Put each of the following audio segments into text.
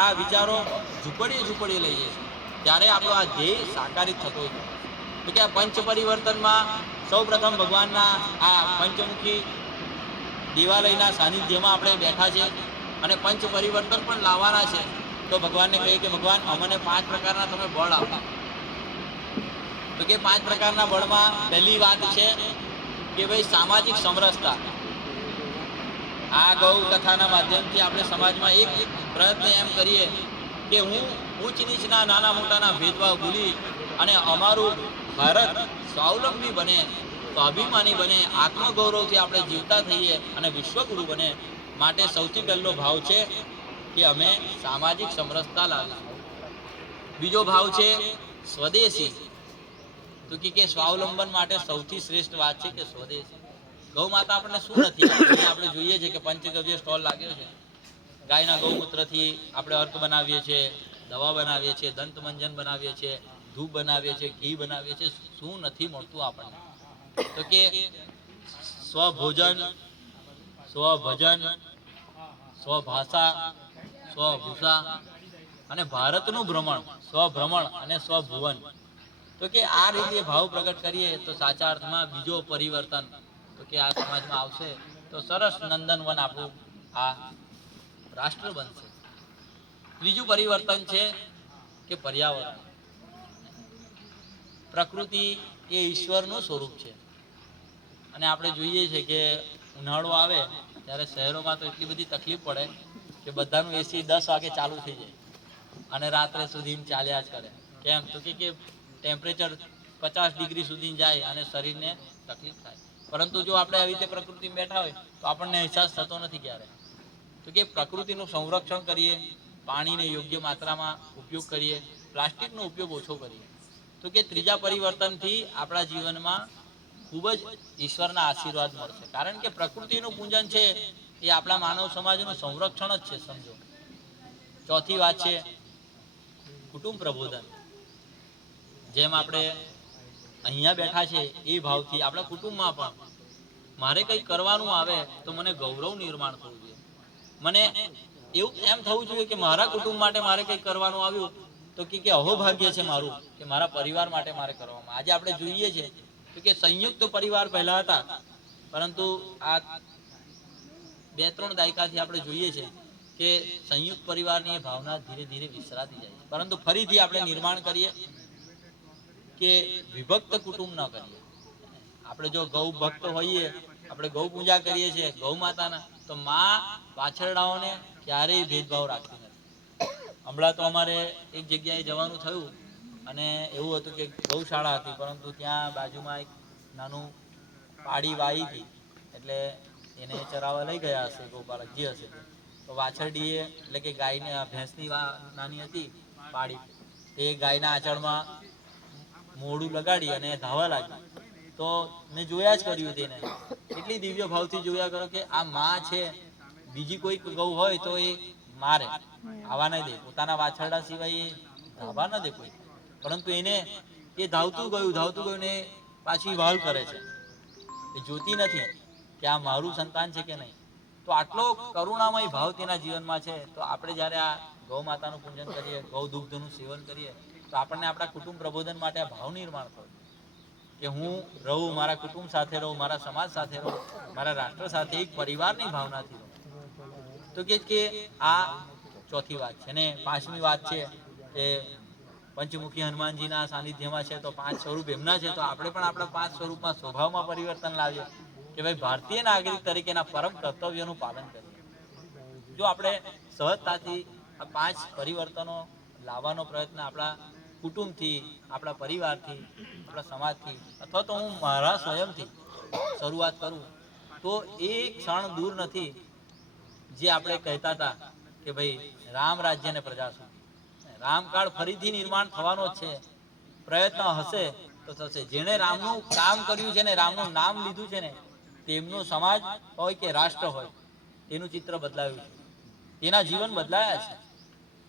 આ વિચારો ઝૂંપડીએ લઈ જાય છે, ત્યારે આપણો આ ધ્યેય સાકારિત થતો હોય. તો કે આ પંચ પરિવર્તનમાં સૌ પ્રથમ ભગવાનના આ પંચમુખી દેવાલયના સાનિધ્યમાં આપણે બેઠા છે અને પંચ પરિવર્તન પણ લાવવાના છે. તો ભગવાનને કહીએ કે ભગવાન અમને 5 પ્રકારના તમે બળ આપો. તો કે 5 પ્રકારના બળમાં પહેલી વાત છે કે ભાઈ સામાજિક સમરસતા. આ ગૌ કથાના માધ્યમથી આપણે સમાજમાં એક પ્રયત્ન એમ કરીએ કે હું ઊંચ નીચના નાના મોટાના ભેદભાવ ભૂલી અને અમારું ભારત સ્વાવલંબી બને, સ્વાભિમાની બને, આત્મગૌરવથી આપણે જીવતા થઈએ અને વિશ્વગુરુ બને. માટે સૌથી પહેલો ભાવ છે કે અમે સામાજિક સમરસતા લાવીશું. બીજો ભાવ છે સ્વદેશી. તો કે સ્વાવલંબન માટે સૌથી શ્રેષ્ઠ વાત છે કે સ્વદેશી. ગૌ માતા આપણને શું નથી આપતી? આપણે જોઈએ છે કે પંચગવ્ય સ્ટોલ લાગ્યો છે. ગાયના ગૌમૂત્રથી આપણે અર્ક બનાવીએ છીએ, દવા બનાવીએ છીએ, દંતમંજન બનાવીએ છીએ, ધૂપ બનાવીએ છીએ, ઘી બનાવીએ છીએ. શું નથી મળતું આપણને? તો કે સ્વભોજન, સ્વભજન, સ્વભાષા, સ્વભૂષા અને ભારતનું ભ્રમણ, સ્વભ્રમણ અને સ્વભુવન. તો કે આ રીતે ભાવ પ્રગટ કરીએ તો સાચા અર્થમાં બીજો પરિવર્તન તો કે આ સમાજમાં આવશે. તો સરસ નંદનવન આપણું આ રાષ્ટ્ર બનશે. ત્રીજું પરિવર્તન છે કે પર્યાવરણ. પ્રકૃતિ એ ઈશ્વરનું સ્વરૂપ છે અને આપણે જોઈએ છે કે ઉનાળો આવે ત્યારે શહેરોમાં તો એટલી બધી તકલીફ પડે કે બધાનું એસી 10 વાગે ચાલુ થઈ જાય અને રાત્રે સુધી ચાલ્યા જ કરે. કેમ? તો કે ટેમ્પરેચર 50 ડિગ્રી સુધી જાય અને શરીરને તકલીફ થાય. પરંતુ જો આપણે આવી રીતે પ્રકૃતિમાં બેઠા હોય તો આપણને અહેસાસ થતો નથી ક્યારે. તો કે પ્રકૃતિનું સંરક્ષણ કરીએ, પાણીને યોગ્ય માત્રામાં ઉપયોગ કરીએ, પ્લાસ્ટિકનો ઉપયોગ ઓછો કરીએ. તો કે ત્રીજા પરિવર્તનથી આપણા જીવનમાં ખૂબ જ ઈશ્વરના આશીર્વાદ મળશે. કારણ કે પ્રકૃતિનું પૂજન છે એ આપણા માનવ સમાજનું સંરક્ષણ જ છે, સમજો. ચોથી વાત છે કુટુંબ પ્રબોધન. જેમ આપણે અહીંયા બેઠા છે એ ભાવથી આપણા કુટુંબમાં પણ મારે કંઈ કરવાનું આવે તો મને ગૌરવ નિર્માણ થવું જોઈએ. મને એવું એમ થવું જોઈએ કે મારા કુટુંબ માટે મારે કંઈક કરવાનું આવ્યું તો કે અહોભાગ્ય છે મારું કે મારા પરિવાર માટે મારે કરવામાં. આજે આપણે જોઈએ છે તો કે સંયુક્ત પરિવાર પહેલા હતા, પરંતુ આ 2-3 દાયકાથી આપણે જોઈએ છે કે સંયુક્ત પરિવારની ભાવના ધીરે ધીરે વિસરાતી જાય છે. પરંતુ ફરીથી આપણે નિર્માણ કરીએ કે વિભક્ત કુટુંબ ન કરીએ. આપણે જો ગૌ ભક્ત હોઈએ, આપણે ગૌ પૂજા કરીએ છીએ ગૌ માતાના, તો માં વાછરડાઓને ક્યારેય ભેદભાવ રાખતી નથી. હમણાં તો અમારે એક જગ્યાએ જવાનું થયું અને એવું હતું કે ગૌશાળા હતી, પરંતુ ત્યાં બાજુમાં એક નાનું પાડી વાઈ હતી, એટલે એને ચરાવવા લઈ ગયા હશે ગોપાલક જે હશે તે. તો વાછરડીએ એટલે કે ગાયને ભેંસની નાની હતી પાડી, એ ગાયના આંચળમાં મોઢું લગાડી અને ધાવા લાગી. તો મેં જોયા જ કર્યું તેને, એટલી દિવ્ય ભાવથી જોયા કરો કે આ માં છે. બીજી કોઈ ગૌ હોય તો એ મારે, આવા નહીં દે, પોતાના વાછરડા સિવાય એ ધાવા ન દે કોઈ. પરંતુ એને એ ધાવતું ગયું ને પાછી વાલ કરે છે. એ જોતી નથી કે આ મારું સંતાન છે કે નહીં. તો આટલો કરુણામય ભાવ તેના જીવનમાં છે. તો આપણે જ્યારે આ ગૌ માતાનું પૂજન કરીએ, ગૌ દુગ્ધનું સેવન કરીએ, તો આપણને આપણા કુટુંબ પ્રબોધન માટે આ ભાવ નિર્માણ થયો કે હું રહું, મારા કુટુંબ સાથે રહું, મારા સમાજ સાથે રહું, મારા રાષ્ટ્ર સાથે એક પરિવારની ભાવનાથી રહું. તો કે આ ચોથી વાત છે. અને પાંચમી વાત છે કે પંચમુખી હનુમાનજીના સાનિધ્યમાં છે તો 5 સ્વરૂપ એમના છે. તો આપણે પણ આપણા 5 સ્વરૂપમાં સ્વભાવમાં પરિવર્તન લાવીએ કે ભાઈ ભારતીય નાગરિક તરીકેના પરમ કર્તવ્યનું પાલન કરીએ. જો આપણે સહજતાથી આ 5 પરિવર્તનો લાવવાનો પ્રયત્ન આપણા કુટુંબથી, આપણા પરિવારથી, આપણા સમાજથી અથવા તો હું મારા સ્વયંથી શરૂઆત કરું તો એ ક્ષણ દૂર નથી જે આપણે કહેતા હતા કે ભાઈ રામ રાજ્ય ને પ્રજા સુધી. રામકાળ ફરીથી નિર્માણ થવાનો છે. પ્રયત્ન હશે તો થશે. જેણે રામનું કામ કર્યું છે ને, રામનું નામ લીધું છે ને, તેમનો સમાજ હોય કે રાષ્ટ્ર હોય, તેનું ચિત્ર બદલાયું છે, તેના જીવન બદલાયા છે.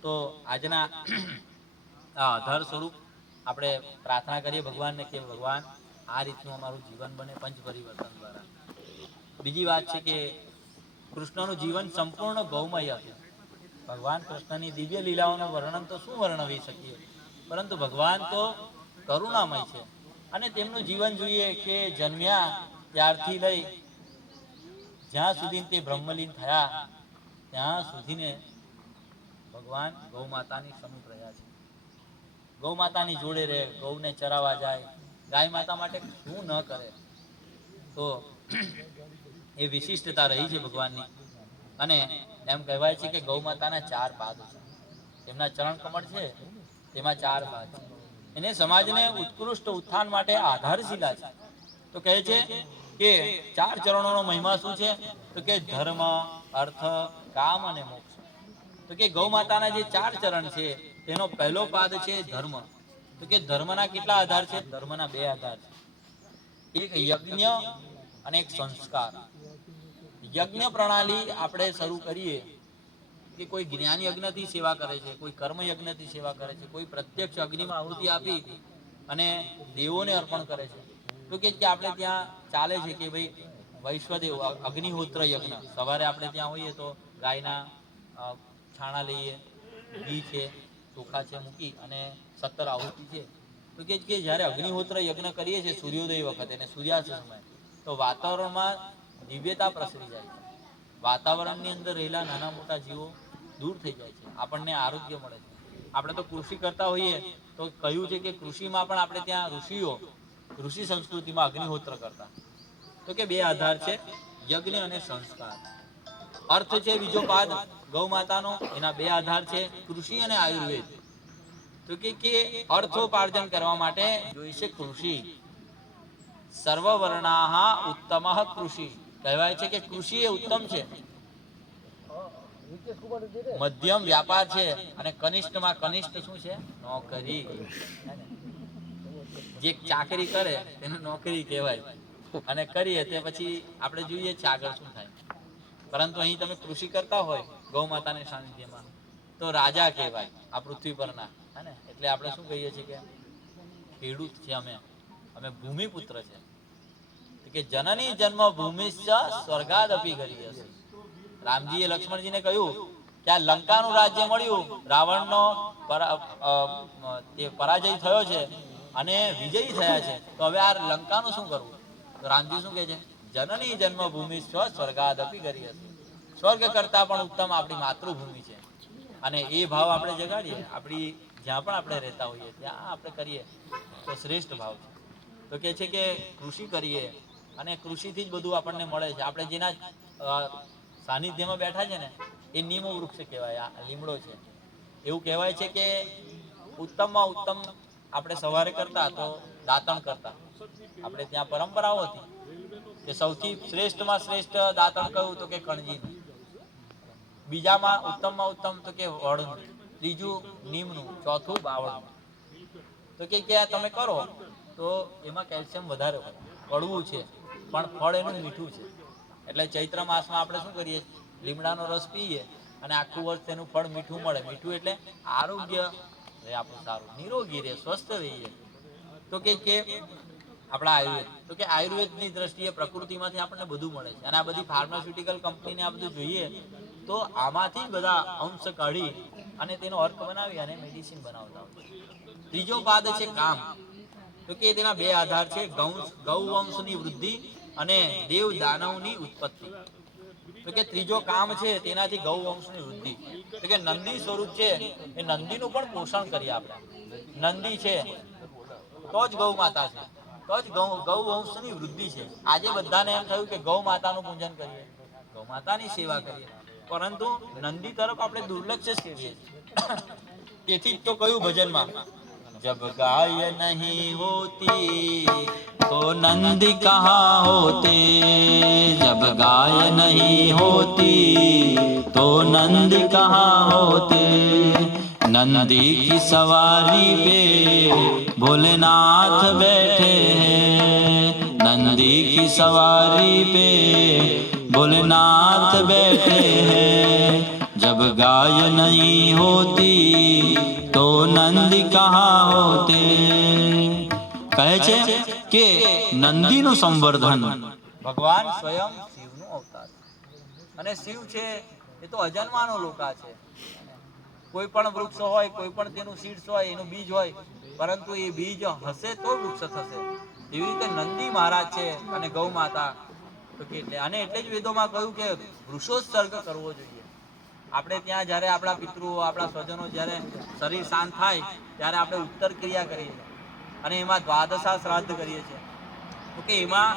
તો આજના આધાર સ્વરૂપ આપણે પ્રાર્થના કરીએ ભગવાનને કે ભગવાન આ રીતનું અમારું જીવન બને પંચ પરિવર્તન દ્વારા. બીજી વાત છે કે કૃષ્ણનું જીવન સંપૂર્ણ ગૌમય હતું. ભગવાન કૃષ્ણની દિવ્ય લીલાઓનું વર્ણન તો શું વર્ણવી શકીએ, પરંતુ ભગવાન તો કરુણામય છે. અને તેમનું જીવન જોઈએ કે જન્મ્યા ત્યારથી લઈ જ્યાં સુધી તે બ્રહ્મલીન થયા ત્યાં સુધીને ભગવાન ગૌ માતાની સમીપ રહ્યા છે. ગૌ માતાની જોડે રહે, ગૌને ચરાવવા જાય, ગાય માતા માટે શું ન કરે. તો એ વિશિષ્ટતા રહી છે ભગવાનની. અને એમ કહેવાય છે કે ગૌ માતાના 4 પાદ છે, તેમના ચરણ કમળ છે તેમાં 4 પાદ છે. એને સમાજને ઉત્કૃષ્ટ ઉત્થાન માટે આધારશિલા છે. તો કહે છે કે 4 ચરણોનો મહિમા શું છે, તો કે ધર્મ, અર્થ, કામ અને મોક્ષ. તો કે ગૌ માતાના જે 4 ચરણ છે તેનો પહેલો પાદ છે ધર્મ. તો કે ધર્મના કેટલા આધાર છે? ધર્મના 2 આધાર છે, એક યજ્ઞ અને એક સંસ્કાર. યજ્ઞ પ્રણાલી આપણે શરૂ કરીએ કે કોઈ જ્ઞાન યજ્ઞથી સેવા કરે છે, કોઈ કર્મ યજ્ઞથી સેવા કરે છે, કોઈ પ્રત્યક્ષ અગ્નિમાં આહુતિ આપી અને દેવોને અર્પણ કરે છે. તો કે આપણે ત્યાં ચાલે છે કે ભાઈ વૈશ્વદેવ અગ્નિહોત્ર યજ્ઞ. સવારે આપણે ત્યાં હોઈએ તો ગાયના છાણા લઈએ, ઘી છે, ચોખા છે મૂકી અને 17 આહુતિ છે. તો કે જ્યારે અગ્નિહોત્ર યજ્ઞ કરીએ છીએ સૂર્યોદય વખતે અને સૂર્યાસ્ત સમયે, તો વાતાવરણમાં દિવ્યતા પ્રસરી જાય છે. વાતાવરણની અંદર રહેલા નાના મોટા જીવો દૂર થઈ જાય છે, આપણને આરોગ્ય મળે છે. આપણે તો કૃષિ કરતા હોઈએ તો કહ્યું છે કે કૃષિમાં પણ આપણે ત્યાં ઋષિઓ ઋષિ સંસ્કૃતિમાં અગ્નિહોત્ર કરતા. તો કે 2 આધાર છે, યજ્ઞ અને સંસ્કાર. અર્થ છે બીજો પાદ ગૌ માતાનો, એના 2 આધાર છે, કૃષિ અને આયુર્વેદ. તો કે અર્થોપાર્જન કરવા માટે જોઈશે કૃષિ. સર્વવર્ણાહ ઉત્તમઃ કૃષિ. કહેવાય છે કે કૃષિ એ ઉત્તમ છે, મધ્યમ વ્યાપાર છે અને કનિષ્ઠમાં કનિષ્ઠ શું છે? નોકરી. જે ચાકરી કરે તેને નોકરી કહેવાય, અને કરીએ તે પછી આપણે જોઈએ છે આગળ શું થાય. પરંતુ અહીં તમે કૃષિ કરતા હોય ગૌ માતાના સાનિધ્યમાં તો રાજા કહેવાય આ પૃથ્વી પરના, હે ને? એટલે આપણે શું કહીએ છીએ કે ખેડૂત છે, અમે ભૂમિપુત્ર છે. કે જનની જન્મ ભૂમિશ્ચ સ્વર્ગાદપી ગરીયસે. રામજીએ લક્ષ્મણજીને કહ્યું કે આ લંકાનું રાજ્ય મળ્યું, રાવણનો પરાજય થયો છે અને વિજયી થયા છે, તો હવે આ લંકાનું શું કરવું? તો રામજી શું કહે છે? જનની જન્મભૂમિશ્ચ સ્વર્ગાદપી ગરીયસે. સ્વર્ગ કરતા પણ ઉત્તમ આપણી માતૃભૂમિ છે. અને એ ભાવ આપણે જગાડીએ, આપણી જ્યાં પણ આપણે રહેતા હોઈએ ત્યાં આપણે કરીએ તો શ્રેષ્ઠ ભાવ છે. તો કે છે કે કૃષિ કરીએ અને કૃષિથી જ બધું આપણને મળે છે. આપણે જેના સાનિધ્યમાં બેઠા છે ને એ નીમ વૃક્ષ કહેવાય, આ લીમડો છે. એવું કહેવાય છે કે ઉત્તમમાં ઉત્તમ આપણે સવારે કરતા તો દાંતણ કરતા. આપણે ત્યાં પરંપરાઓ હતી કે સૌથી શ્રેષ્ઠમાં શ્રેષ્ઠ દાંતણ કયું? તો કે કણજીનું. બીજામાં ઉત્તમમાં ઉત્તમ તો કે વડનું, ત્રીજું નીમનું, ચોથું બાવળનું. તો કે તમે કરો તો એમાં કેલ્શિયમ વધારે હોય. કડવું છે પણ ફળ એનું મીઠું છે. એટલે ચૈત્ર માસમાં આપણે શું કરીએ? લીમડાનો રસ પીએ અને આખું વર્ષ તેનું ફળ મીઠું મળે. મીઠું એટલે આરોગ્ય રહે આપણું સારું, નિરોગી રહે, સ્વસ્થ રહીએ. તો કે આપણા આયુર્વેદ, તો કે આયુર્વેદની દ્રષ્ટિએ પ્રકૃતિમાંથી આપણને બધું મળે છે. અને આ બધી ફાર્માસ્યુટિકલ કંપનીને આ બધું જોઈએ તો આમાંથી બધા અંશ કાઢી અને તેનો અર્ક બનાવી અને મેડિસિન બનાવતા હોય છે. ત્રીજો પાદ છે કામ. તો કે તેના 2 આધાર છે, ગૌવંશની વૃદ્ધિ અને દેવ દાનવની ઉત્પત્તિ. તો કે ત્રીજો કામ છે તેનાથી ગૌવંશની વૃદ્ધિ. તો કે નંદી સ્વરૂપ છે એ નંદીનું પણ પોષણ કરીએ આપણે. નંદી છે તો જ ગૌ માતા છે, તો જ ગૌવંશની વૃદ્ધિ છે. આજે બધાને એમ થયું કે ગૌ માતાનું પૂજન કરીએ, ગૌ માતાની સેવા કરીએ, પરંતુ નંદી તરફ આપણે દુર્લક્ષ જ કરીએ છીએ. તેથી જ તો કયું ભજનમાં, जब गाय नहीं होती तो नंद कहाँ होते, जब गाय नहीं होती तो नंद कहाँ होते, नंदी की सवारी पे भोलेनाथ बैठे हैं, नंदी की सवारी पे भोलेनाथ बैठे हैं, जब गाय नहीं होती तो નંદી કહા હોતે. કહે છે કે નંદીનું સંવર્ધન ભગવાન સ્વયં શિવનો અવતાર છે. અને શિવ છે એ તો અજન્માનો લોકા છે. કોઈ પણ વૃક્ષ હોય, કોઈ પણ તેનું સીડ્સ હોય, એનું બીજ હોય, પરંતુ એ બીજ હશે તો વૃક્ષ થશે. એવી રીતે નંદી મહારાજ છે અને ગૌ માતા. તો એટલે અને એટલે જ વેદોમાં કહ્યું કે વૃક્ષોત્સર્ગ કરવો જોઈએ. આપણે ત્યાં જ્યારે આપણા પિતૃઓ, આપણા સ્વજનો જ્યારે શરીર શાંત થાય ત્યારે આપણે ઉત્તર ક્રિયા કરીએ છીએ અને એમાં દ્વાદશા શ્રાદ્ધ કરીએ છીએ. તો કે એમાં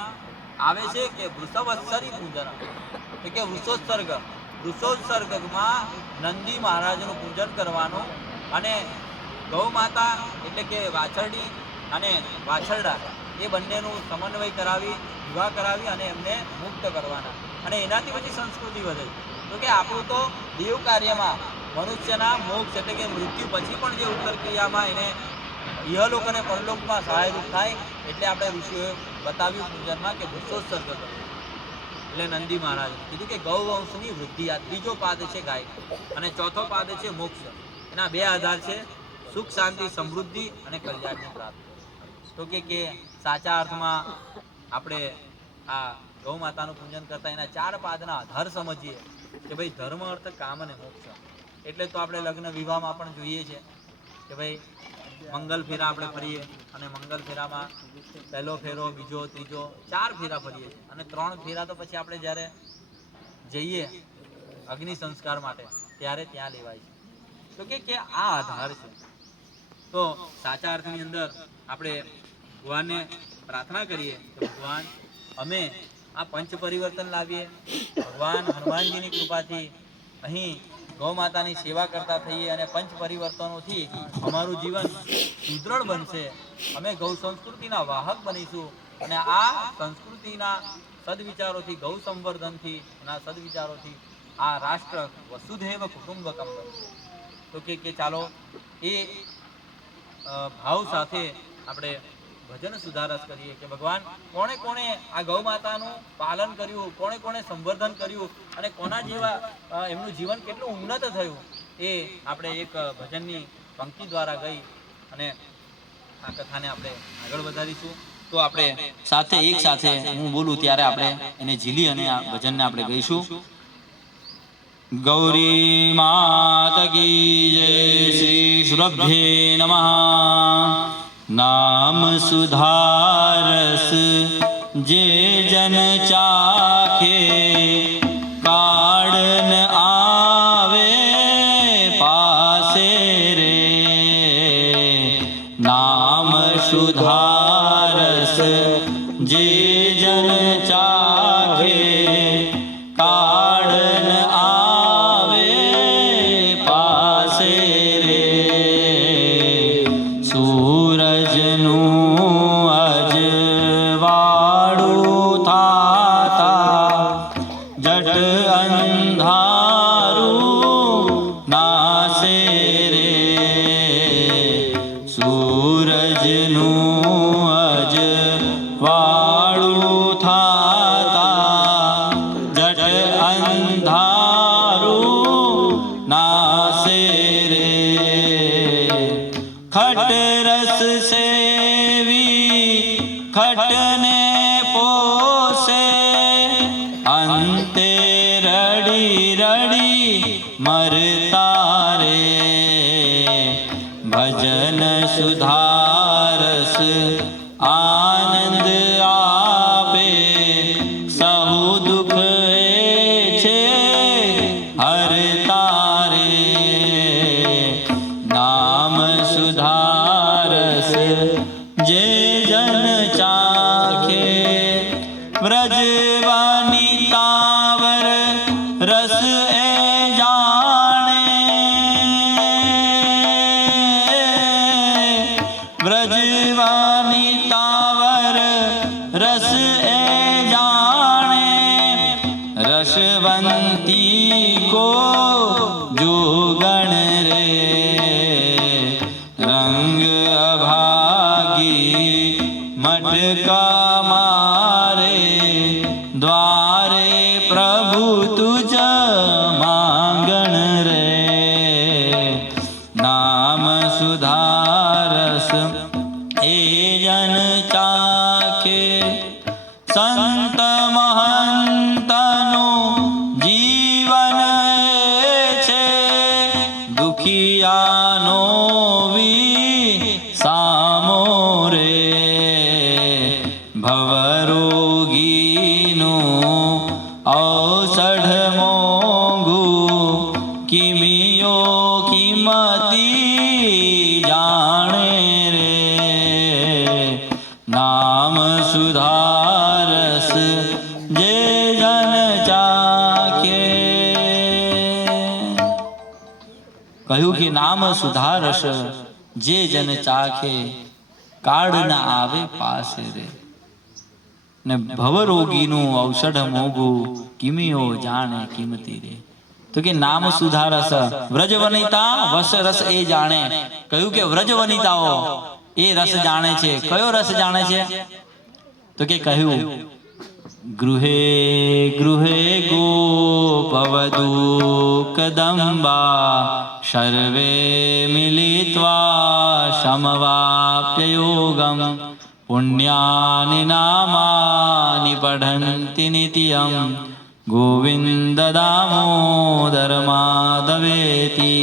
આવે છે કે વૃષવત્સરી પૂજન, તો કે વૃષોત્સર્ગમાં નંદી મહારાજનું પૂજન કરવાનું અને ગૌ માતા એટલે કે વાછરડી અને વાછરડા એ બંનેનું સમન્વય કરાવી, વિવાહ કરાવી અને એમને મુક્ત કરવાના અને એનાથી પછી સંસ્કૃતિ વધે. તો કે આપણું તો દેવ કાર્યમાં મનુષ્યના મોક્ષ એટલે કે મૃત્યુ પછી પણ જે ઉત્તર ક્રિયામાં એને ઇહલોક અને પરલોકમાં સહાયરૂપ થાય, એટલે આપણે ઋષિઓએ બતાવ્યું પૂજનમાં કે વૃક્ષોત્સર્ગ કરવો. એટલે નંદી મહારાજ કીધું કે ગૌ વંશની વૃદ્ધિ. આ ત્રીજો પાદ છે ગાય અને ચોથો પાદ છે મોક્ષ. એના બે આધાર છે, સુખ શાંતિ સમૃદ્ધિ અને કલ્યાણની પ્રાપ્તિ. તો કે સાચા અર્થમાં આપણે આ ગૌ માતાનું પૂજન કરતા એના 4 પાદના આધાર સમજીએ કે ભાઈ ધર્મ, અર્થ, કામ અને મોક્ષ. એટલે તો આપણે લગ્ન વિવાહમાં પણ જોઈએ છે કે ભાઈ મંગલ ફેરા આપણે ફરીએ અને મંગલ ફેરામાં પહેલો ફેરો, બીજો, ત્રીજો, 4 ફેરા ફરીએ છીએ અને 3 ફેરા તો પછી આપણે જ્યારે જઈએ અગ્નિ સંસ્કાર માટે ત્યારે ત્યાં લેવાય છે. તો કે આ આધાર છે. તો સાચા અર્થની અંદર આપણે ભગવાનને પ્રાર્થના કરીએ કે ભગવાન અમે આ પંચ પરિવર્તન લાવીએ. ભગવાન હનુમાનજીની કૃપાથી અહીં ગૌ માતાની સેવા કરતા થઈએ અને પંચ પરિવર્તનોથી અમારું જીવન સુદૃઢ બનશે. અમે ગૌ સંસ્કૃતિના વાહક બનીશું અને આ સંસ્કૃતિના સદવિચારોથી, ગૌ સંવર્ધનથી, એના સદવિચારોથી આ રાષ્ટ્ર વસુધૈવ કુટુંબકમ બનશે. તો કે ચાલો એ ભાવ સાથે આપણે ભજન સુધારસ કરીએ કે ભગવાન કોણે કોણે આ ગૌ માતાનું પાલન કર્યું, કોણે કોણે સંવર્ધન કર્યું અને કોના જેવા એમનું જીવન કેટલું ઉન્નત થયું, એ આપણે એક ભજનની પંક્તિ દ્વારા ગઈ અને આ કથાને આપણે આગળ વધારીશું. તો આપણે સાથે એક સાથે હું બોલું ત્યારે આપણે એને ઝીલી અને આ ભજનને આપણે ગઈશું. ગૌરી માત કી જય. શ્રી સુરભ્યે નમઃ. નામ સુધારસ જે જન ચાખે, કાળ ન આવે પાસે રે. નામ સુધારસ જે જન ચાખે, કાળ ન આવે પાસે રે. સૂરજનું અજવાળું થાતા જટ અંધારું નાસે રે. સૂરજનું અજવાળું થાતા જટ અંધારું નાસે રે. ખટ રસ સેવી ખટને પોસે, અંતે રડી રડી મરતા રે. ભજન સુધારસ આનંદ આપે, સહુ દુઃખ એ છે હરતા રે. નામ સુધારસ જે જન ચાખે, વ્રજવાની તાવર રસ એ જાણે. વ્રજવાની તાવર રસ એ જાણે. રસવંતી કો જોગણ રે. રંગ અભાગી મટકા મારે, દ્વારે પ્રભુ તુજ માંગણ રે. નામ સુધારસ એ જન ચાખે, સંત મહંતનું જીવન એ પિયાનો સામો રે ભવરોગીનું ઔષધ મોંઘું કિમિયો કિંમતી જાણે રે નામ સુધારસ જે જન ચાખે. કહ્યું કે નામ સુધારસ જે જન ચાખે કાળ ના આવે પાસે રે ને ભવરોગીનું ઔષધ મોંઘું કિમિયો જાણે કિંમતી રે. તો કે નામ સુધારસ વ્રજ વનિતા વસ રસ એ જાણે. કહ્યું કે વ્રજ વનિતાઓ એ રસ જાણે છે. કયો રસ જાણે છે? તો કે કહ્યું ગૃહે ગૃહે ગોપવધૂ કદંબા સર્વે મિલિત્વા સમવાપ્ય યોગમ પુણ્યાનિ નામાનિ પઠન્તિ નિત્યમ ગોવિંદ દામોદર માધવેતિ.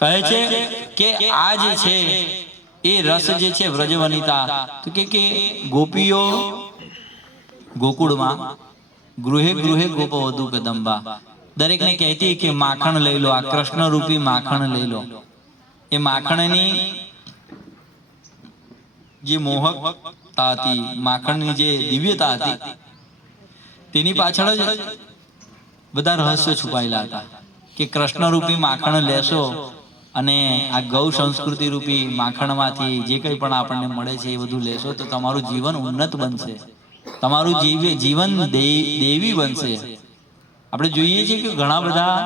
કહે છે કે આ જે છે એ રસ જે છે વ્રજવનિતા, તો કે ગોપીઓ ગોકુળમાં ગૃહે ગૃહે ગોપવધૂ કદંબા દરેકને કહેતી કે માખણ લઈ લો, આ કૃષ્ણ રૂપી માખણ લઈ લો. એ માખણની જે મોહકતા હતી, માખણની જે દિવ્યતા હતી, તેની પાછળ જ બધા રહસ્યો છુપાયેલા હતા કે કૃષ્ણ રૂપી માખણ લેશો અને આ ગૌ સંસ્કૃતિ રૂપી માખણમાંથી જે કંઈ પણ આપણને મળે છે એ બધું લેશો તો તમારું જીવન ઉન્નત બનશે, તમારું જીવન દેવી બનશે. આપણે જોઈએ છીએ કે ઘણા બધા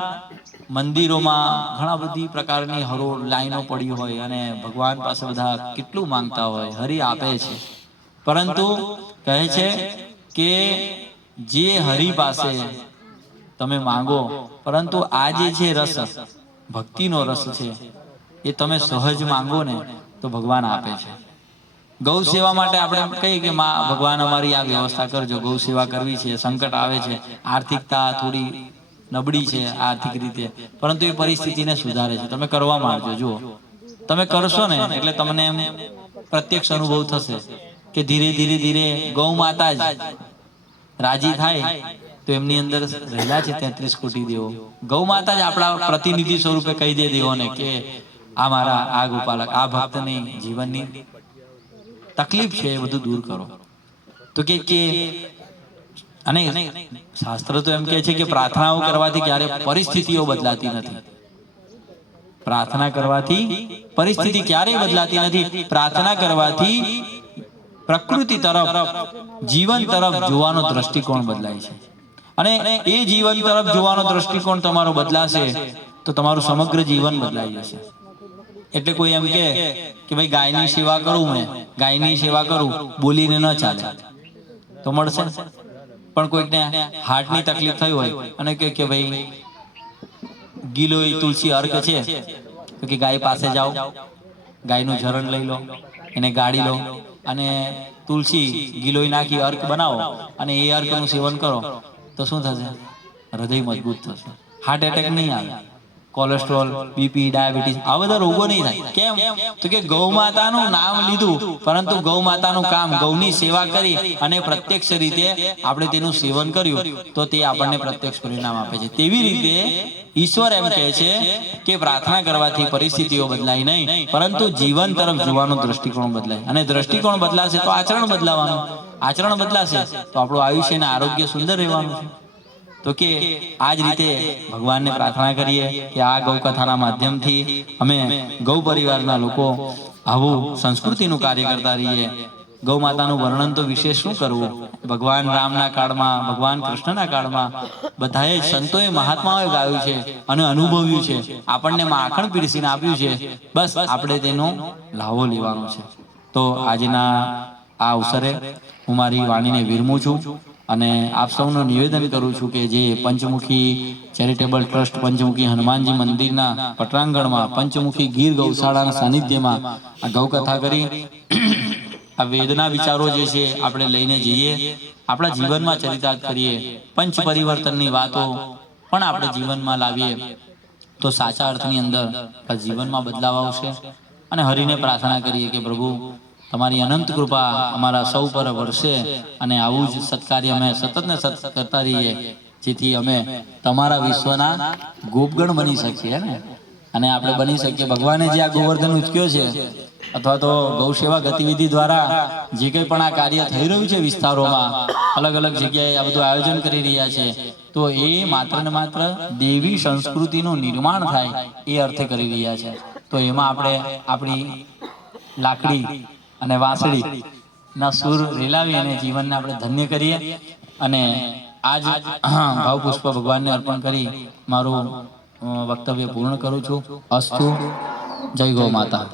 મંદિરોમાં ઘણા બધી પ્રકારની હરોળ લાઈનો પડી હોય અને ભગવાન પાસે બધા કેટલું માંગતા હોય, હરિ આપે છે. પરંતુ કહે છે કે જે હરિ પાસે તમે માંગો, પરંતુ આ જે છે રસ, ભક્તિનો રસ છે, એ તમે સહજ માંગો ને તો ભગવાન આપે છે. ગૌ સેવા માટે આપણે કહીએ કે માં ભગવાન અમારી આ વ્યવસ્થા કરજો, ગૌ સેવા કરવી છે, સંકટ આવે છે, આર્થિકતા થોડી નબળી છે આર્થિક રીતે, પરંતુ એ પરિસ્થિતિને સુધારે છે. તમે કરવા માંગજો, જુઓ તમે કરશો ને એટલે તમને એમ પ્રત્યક્ષ અનુભવ થશે કે ધીરે ધીરે ધીરે ગૌ માતા જ રાજી થાય તો એમની અંદર રહેલા છે 33 કોટી દેવો. ગૌ માતા જ આપણા પ્રતિનિધિ સ્વરૂપે કહી દે દેવોને કે આ મારા આ ગોપાલક, આ ભક્તની જીવનની તકલીફ છે એ બધું દૂર કરો. તો કે અને શાસ્ત્ર તો એમ કહે છે કે પ્રાર્થનાઓ કરવાથી ક્યારે પરિસ્થિતિઓ બદલાતી નથી. પ્રાર્થના કરવાથી પરિસ્થિતિ ક્યારેય બદલાતી નથી. પ્રાર્થના કરવાથી પ્રકૃતિ તરફ, જીવન તરફ જોવાનો દ્રષ્ટિકોણ બદલાય છે. અને એ જીવન તરફ જોવાનો દ્રષ્ટિકોણ તમારો બદલાશે તો તમારું સમગ્ર જીવન બદલાઈ જશે. એટલે કોઈ એમ કે ભાઈ ગાયની સેવા કરું, મેં ગાયની સેવા કરું, બોલીને ન ચાલે તો મળશે. પણ કોઈકને હાર્ટની તકલીફ થઈ હોય અને કે ભાઈ ગિલોય તુલસી અર્ક છે, તો કે ગાય પાસે જાઓ, ગાયનું ઝરણ લઈ લો, એને ગાળી લો અને તુલસી ગિલોય નાખી અર્ક બનાવો અને એ અર્કનું સેવન કરો તો શું થશે? હૃદય મજબૂત થશે, હાર્ટ એટેક નહીં આવે, કોલેસ્ટ્રોલ, બીપી, ડાયાબિટીસ આ બધા રોગો નહીં થાય. કેમ? તો કે ગૌ માતાનું નામ લીધું, પરંતુ ગૌ માતાનું કામ, ગૌની સેવા કરી અને પ્રત્યક્ષ રીતે આપણે તેનું સેવન કર્યું તો તે આપણને પ્રત્યક્ષ પરિણામ આપે છે. તેવી રીતે ઈશ્વર એમ કહે છે કે પ્રાર્થના કરવાથી પરિસ્થિતિઓ બદલાય નહીં, પરંતુ જીવન તરફ જોવાનો દ્રષ્ટિકોણ બદલાય. અને દ્રષ્ટિકોણ બદલાશે તો આચરણ બદલાવાનું, આચરણ બદલાશે તો આપણું આયુષ્ય અને આરોગ્ય સુંદર રહેવાનું છે. તો કે આ જ રીતે ભગવાનને પ્રાર્થના કરીએ કે આ ગૌ કથાના માધ્યમથી અમે ગૌ પરિવારના લોકો આવું સંસ્કૃતિનું કાર્ય કરતા રહીએ. ગૌ માતાનું વર્ણન તો વિશેષ શું કરવું? ભગવાન રામના કાળમાં, ભગવાન કૃષ્ણના કાળમાં બધાએ સંતોએ, મહાત્માઓએ ગાયું છે અને અનુભવ્યું છે, આપણને માખણ પીરસીને આપ્યું છે. બસ આપણે તેનો લાવો લેવાનો છે. તો આજના આ અવસરે હું મારી વાણીને વિરમું છું અને આપ સૌનું નિવેદન કરું છું કે જે પંચમુખી ચેરિટેબલ ટ્રસ્ટ પંચમુખી હનુમાનજી મંદિરના પટાંગણમાં પંચમુખી ગીર ગૌશાળાના સાનિધ્યમાં આ ગૌકથા કરી આ વેદના વિચારો જે છે આપણે લઈને જઈએ, આપણા જીવનમાં ચરિતાર્થ કરીએ, પંચ પરિવર્તનની વાતો પણ આપણે જીવનમાં લાવીએ તો સાચા અર્થની અંદર આ જીવનમાં બદલાવ આવશે. અને હરિને પ્રાર્થના કરીએ કે પ્રભુ તમારી અનંત કૃપા અમારા સૌ પર વરસે અને આવું જ સત્કાર્ય અમે સતત ને સતત કરતા રહીએ, જેથી અમે તમારા વિશ્વના ગોપગણ બની શકીએ ને. અને આપણે બની શકીએ. ભગવાને જે આ ગોવર્ધન ઉચક્યો છે અથવા તો ગૌ સેવા ગતિવિધિ દ્વારા જે કંઈ પણ આ કાર્ય થઈ રહ્યું છે વિસ્તારોમાં, અલગ અલગ જગ્યાએ આ બધું આયોજન કરી રહ્યા છે, તો એ માત્ર ને માત્ર દેવી સંસ્કૃતિનું નિર્માણ થાય એ અર્થે કરી રહ્યા છે. તો એમાં આપણે આપણી લાકડી અને વાંસળી ના સૂર રેલાવી અને જીવનને આપણે ધન્ય કરીએ. અને આજ ભાવપુષ્પ ભગવાનને અર્પણ કરી મારું વક્તવ્ય પૂર્ણ કરું છું. અસ્તુ. જય ગૌ માતા.